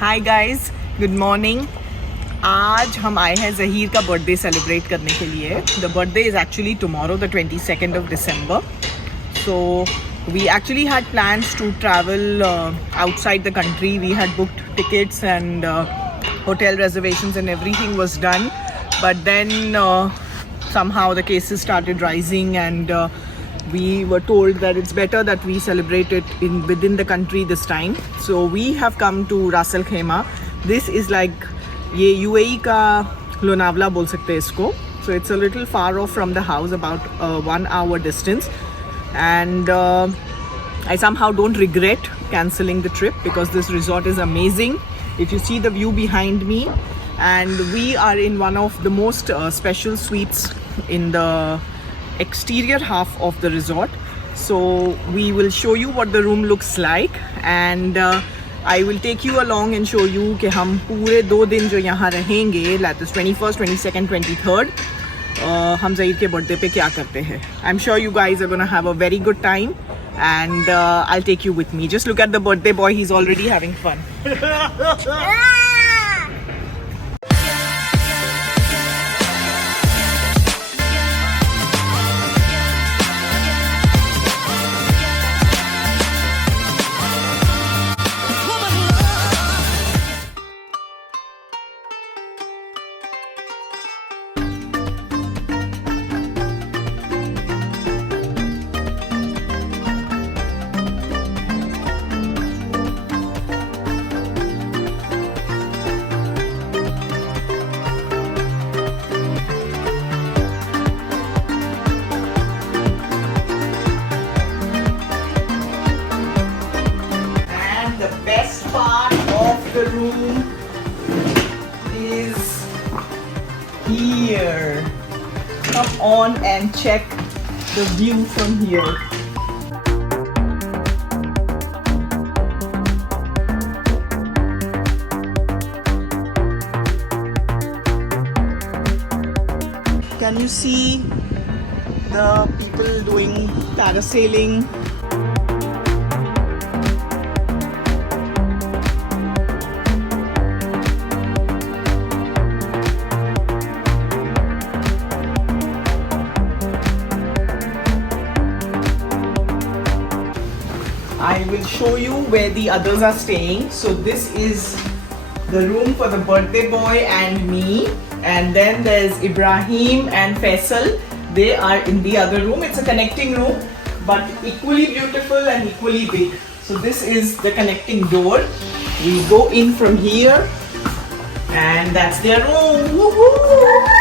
Hi guys, good morning. आज हम आए हैं ज़हीर का बर्थडे सेलिब्रेट करने के लिए। The birthday is actually tomorrow, the 22nd of December. So we actually had plans to travel outside the country. We had booked tickets and hotel reservations and everything was done. But then somehow the cases started rising and we were told that it's better that we celebrate it within the country this time. So we have come to Ras Al Khaimah. This is like ये UAE का लोनावला बोल सकते हैं इसको. So it's a little far off from the house, about 1 hour distance. And I somehow don't regret cancelling the trip because this resort is amazing. If you see the view behind me, and we are in one of the most special suites in the exterior half of the resort. So we will show you what the room looks like, and I will take you along and show you कि हम पूरे 2 दिन जो यहाँ रहेंगे, like this 21st, 22nd, 23rd, हम ज़हीर के birthday पे क्या करते हैं. I'm sure you guys are gonna have a very good time, and I'll take you with me. Just look at the birthday boy, he's already having fun. The best part of the room is here. Come on and check the view from here. Can you see the people doing parasailing? I will show you where the others are staying. So this is the room for the birthday boy and me, and then there's Ibrahim and Faisal. They are in the other room. It's a connecting room, but equally beautiful and equally big. So this is the connecting door. We go in from here, and that's their room. Woohoo!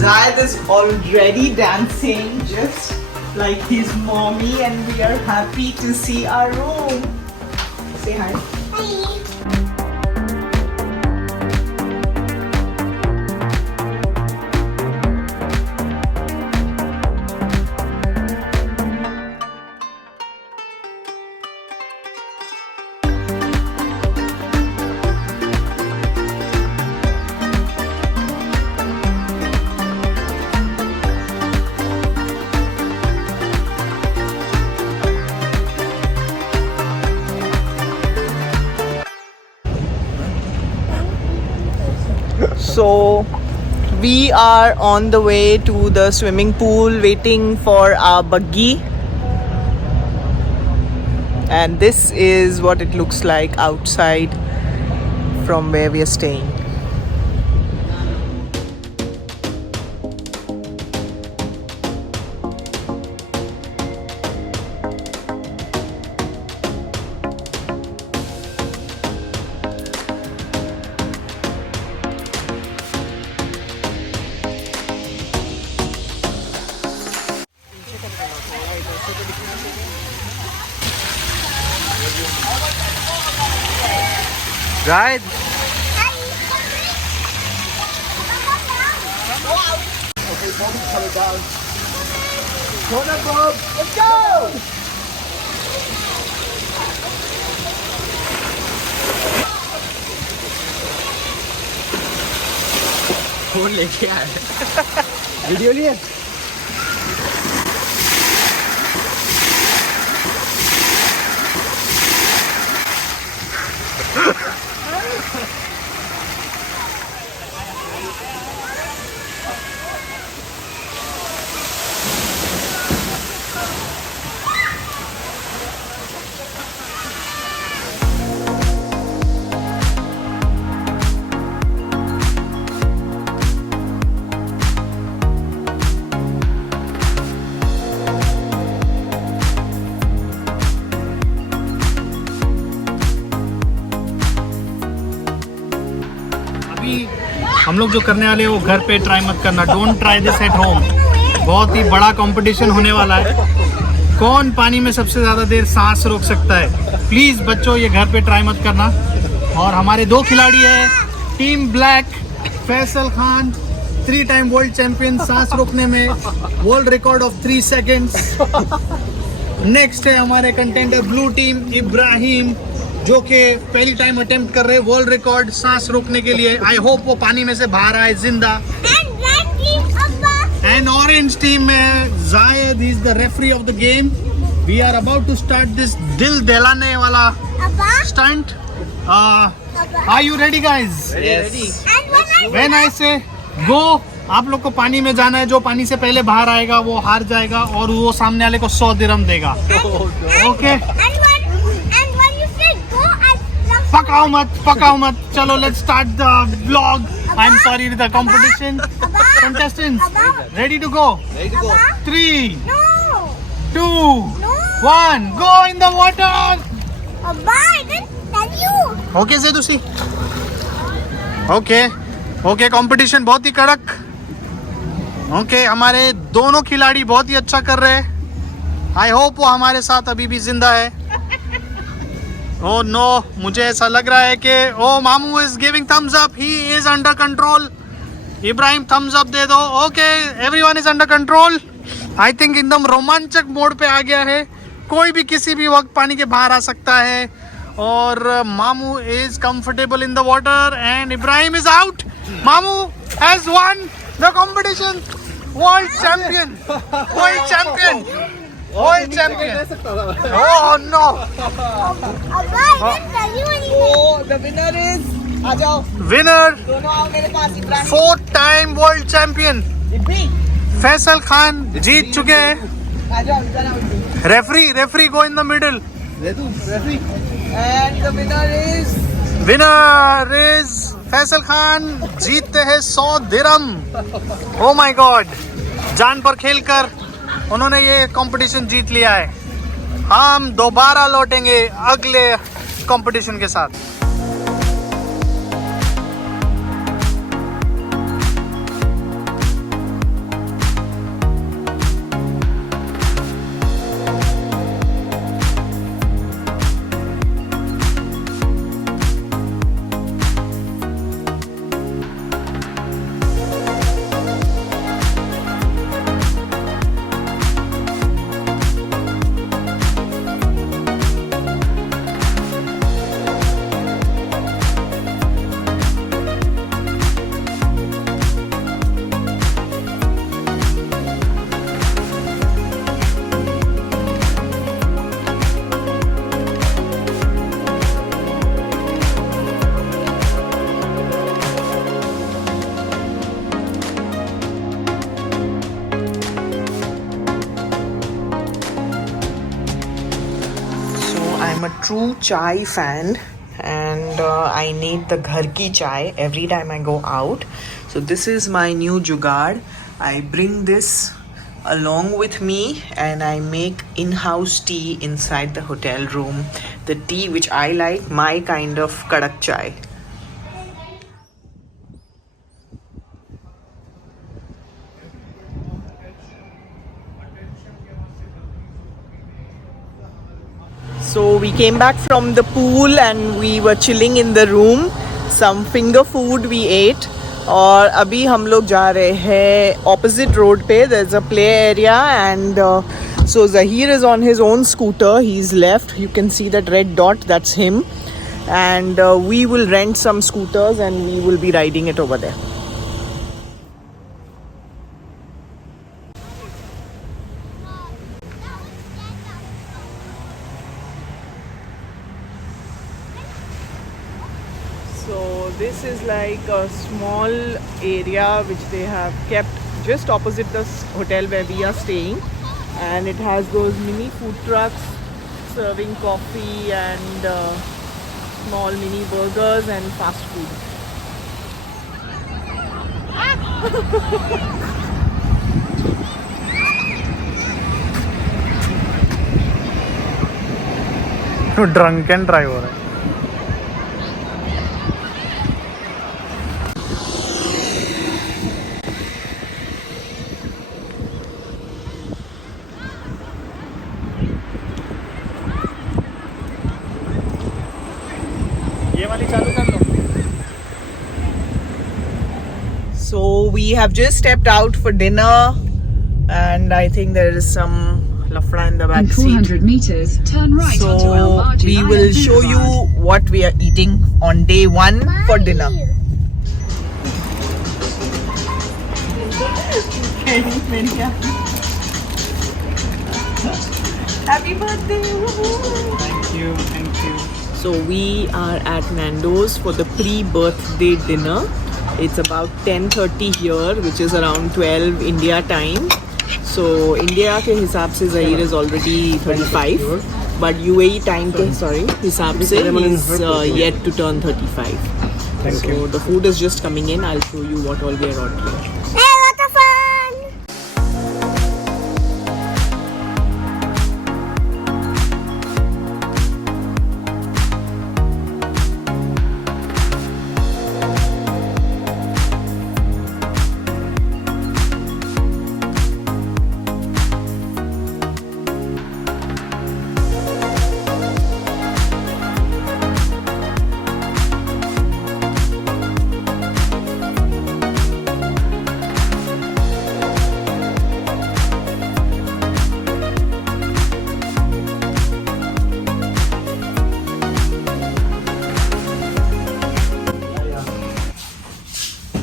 Zayed is already dancing just like his mommy, and we are happy to see our room. Say hi. Hi. So we are on the way to the swimming pool, waiting for our buggy, and this is what it looks like outside from where we are staying. Right? Okay, Bob's coming down. Come on, Bob. Let's go! Phone लेके आए video लिए हम लोग जो करने वाले हैं वो घर पे ट्राई मत करना, don't try this at home. बहुत ही बड़ा कंपटीशन होने वाला है, कौन पानी में सबसे ज़्यादा देर सांस रोक सकता है। प्लीज़ बच्चों ये घर पे ट्राई मत करना। और हमारे 2 खिलाड़ी हैं, team black Faisal Khan 3 time world champion सांस रोकने में, world record of 3 seconds. Next है हमारे कंटेंडर ब्लू टीम इब्राहिम, जो कि पहली टाइम अटेम्प्ट कर रहे हैं वर्ल्ड रिकॉर्ड सांस रोकने के लिए। आई होप वो पानी में से बाहर आए जिंदा। एंड ऑरेंज टीम में Zaid is the referee of the game. We are about to start this दिल दहलाने वाला स्टंट। Are you ready guys? When I say go, आप लोग को पानी में जाना है। जो पानी से पहले बाहर आएगा वो हार जाएगा और वो सामने वाले को 100 दिरहम देगा। ओके, पकाओ मत। चलो let's start the vlog. I am sorry the competition. Contestants ready to go? 3, 2, 1 go in the water. Okay ज़ेदुसी, ओके कंपटीशन बहुत ही कड़क। ओके, हमारे दोनों खिलाड़ी बहुत ही अच्छा कर रहे हैं। आई होप वो हमारे साथ अभी भी जिंदा है। ओह नो, मुझे ऐसा लग रहा है कि Mamu is giving thumbs up, he is under control. Ibrahim thumbs up दे दो। Okay, everyone is under control. I think एकदम रोमांचक मोड पे आ गया है, कोई भी किसी भी वक्त पानी के बाहर आ सकता है। और Mamu is comfortable in the water and Ibrahim is out. Mamu has won the competition. World champion. Oh no! The winner is, आ जाओ। Winner, दोनों आओ मेरे पास। Ibrahim 4th time world champion Faisal Khan जीत चुके हैं। आ जाओ, इधर आओ। Referee go in the middle. And the Winner is Faisal Khan, जीतते हैं 100 दिरहम। Oh my God! जान पर खेलकर उन्होंने ये कंपटीशन जीत लिया है। हम दोबारा लौटेंगे अगले कंपटीशन के साथ। I'm a true chai fan and I need the ghar ki chai every time I go out. So this is my new jugaad. I bring this along with me and I make in-house tea inside the hotel room. The tea which I like, my kind of kadak chai. So we came back from the pool and we were chilling in the room. Some finger food we ate. और अभी हम लोग जा रहे हैं opposite road पे. There's a play area and so Zahir is on his own scooter. He's left. You can see that red dot. That's him. And we will rent some scooters and we will be riding it over there. So this is like a small area which they have kept just opposite the hotel where we are staying, and it has those mini food trucks serving coffee and small mini burgers and fast food. Drunken driver है। वाली चालू कर लो. So we have just stepped out for dinner, and I think there is some lafra in the In back seat. 400 meters, turn right onto So Al Marji we will show you what we are eating on day 1 for dinner. Happy birthday! Thank you. So we are at Nando's for the pre-birthday dinner. It's about 10:30 here, which is around 12 India time. So India के हिसाब से Zahir is already 35, but UAE time के हिसाब से he's yet to turn 35. So the food is just coming in. I'll show you what all we are ordering. Hey, what a fun!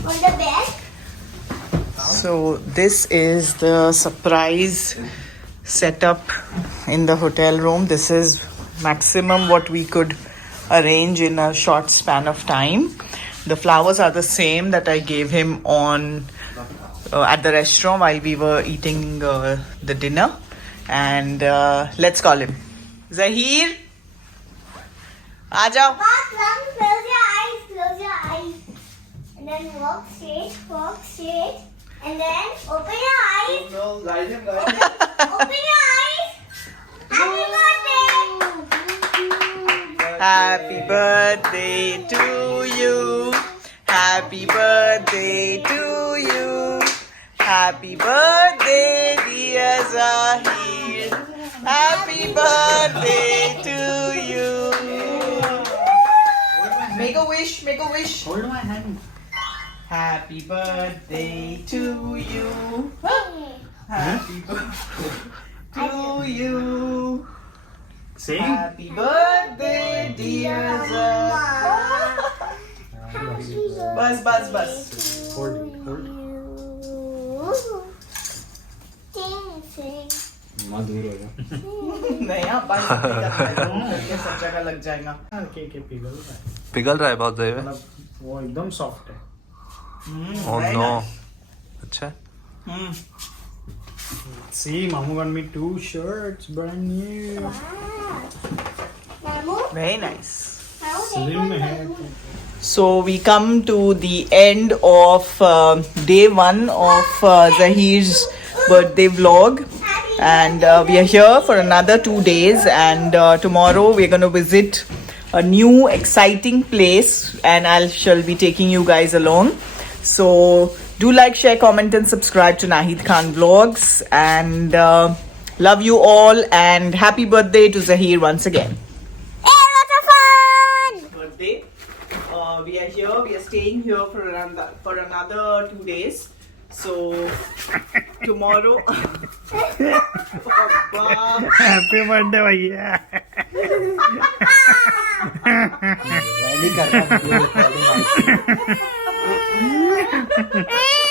On the bed? So this is the surprise setup in the hotel room. This is maximum what we could arrange in a short span of time. The flowers are the same that I gave him on at the restaurant while we were eating the dinner. And let's call him Zahir. Aajao. Close your eyes, close your eyes. And then walk straight. And then open your eyes. Open your eyes. Happy birthday! Happy birthday to you. Happy birthday to you. Happy birthday, dear Zahir. Happy birthday to you. Make a wish, make a wish. Hold my hand. Happy birthday to you. Happy birthday to you. Sing. Happy birthday, dear Zahir. Bus, bus, bus. Hold. Sing. नहीं हाँ बस सब जगह लग जाएगा. Cake पिघल रहा है. पिघल रहा है बहुत ज़्यादा. मतलब वो एकदम सॉफ्ट है. Oh no. अच्छा. See, Mamu got me 2 shirts, brand new. Mamu, Very nice. Slim है. So we come to the end of day 1 of Zahir's birthday vlog, and we are here for another 2 days, and tomorrow we're going to visit a new exciting place, and I shall be taking you guys along. So do like, share, comment and subscribe to Nahid Khan Vlogs, and love you all, and happy birthday to Zahir once again. hey, what a fun! Birthday. We are here. We are staying here for another 2 days. So tomorrow. Papa. Happy birthday भैया.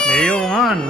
Do you want?